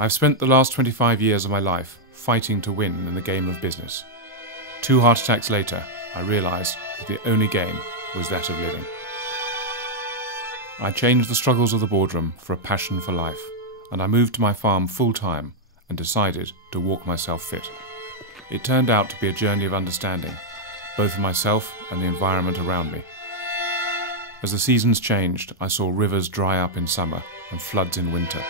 I've spent the last 25 years of my life fighting to win in the game of business. 2 heart attacks later, I realised that the only game was that of living. I changed the struggles of the boardroom for a passion for life, and I moved to my farm full-time and decided to walk myself fit. It turned out to be a journey of understanding, both of myself and the environment around me. As the seasons changed, I saw rivers dry up in summer and floods in winter.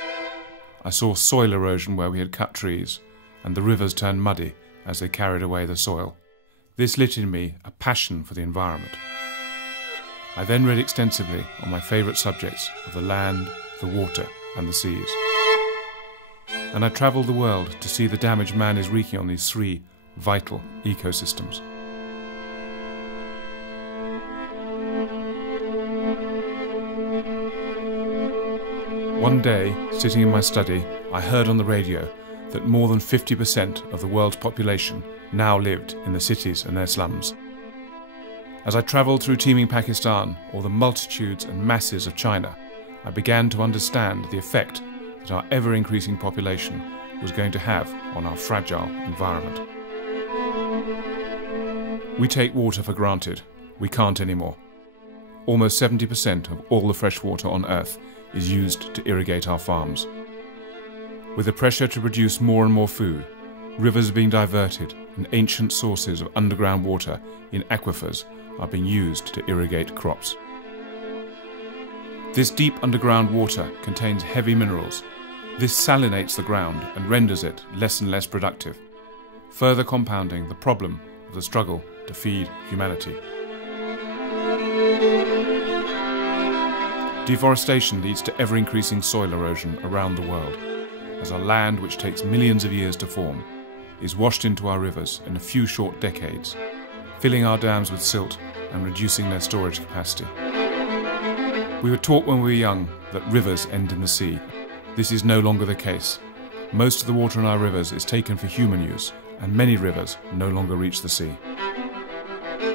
I saw soil erosion where we had cut trees, and the rivers turned muddy as they carried away the soil. This lit in me a passion for the environment. I then read extensively on my favourite subjects of the land, the water and the seas. And I travelled the world to see the damage man is wreaking on these 3 vital ecosystems. One day, sitting in my study, I heard on the radio that more than 50% of the world's population now lived in the cities and their slums. As I travelled through teeming Pakistan or the multitudes and masses of China, I began to understand the effect that our ever-increasing population was going to have on our fragile environment. We take water for granted. We can't anymore. Almost 70% of all the fresh water on Earth is used to irrigate our farms. With the pressure to produce more and more food, rivers are being diverted and ancient sources of underground water in aquifers are being used to irrigate crops. This deep underground water contains heavy minerals. This salinates the ground and renders it less and less productive, further compounding the problem of the struggle to feed humanity. Deforestation leads to ever-increasing soil erosion around the world, as our land, which takes millions of years to form, is washed into our rivers in a few short decades, filling our dams with silt and reducing their storage capacity. We were taught when we were young that rivers end in the sea. This is no longer the case. Most of the water in our rivers is taken for human use, and many rivers no longer reach the sea.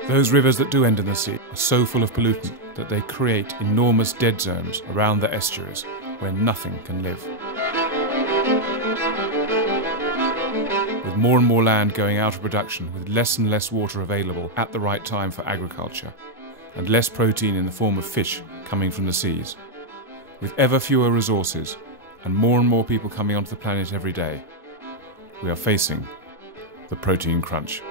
Those rivers that do end in the sea are so full of pollutant that they create enormous dead zones around the estuaries where nothing can live. With more and more land going out of production, with less and less water available at the right time for agriculture, and less protein in the form of fish coming from the seas, with ever fewer resources and more people coming onto the planet every day, we are facing the protein crunch.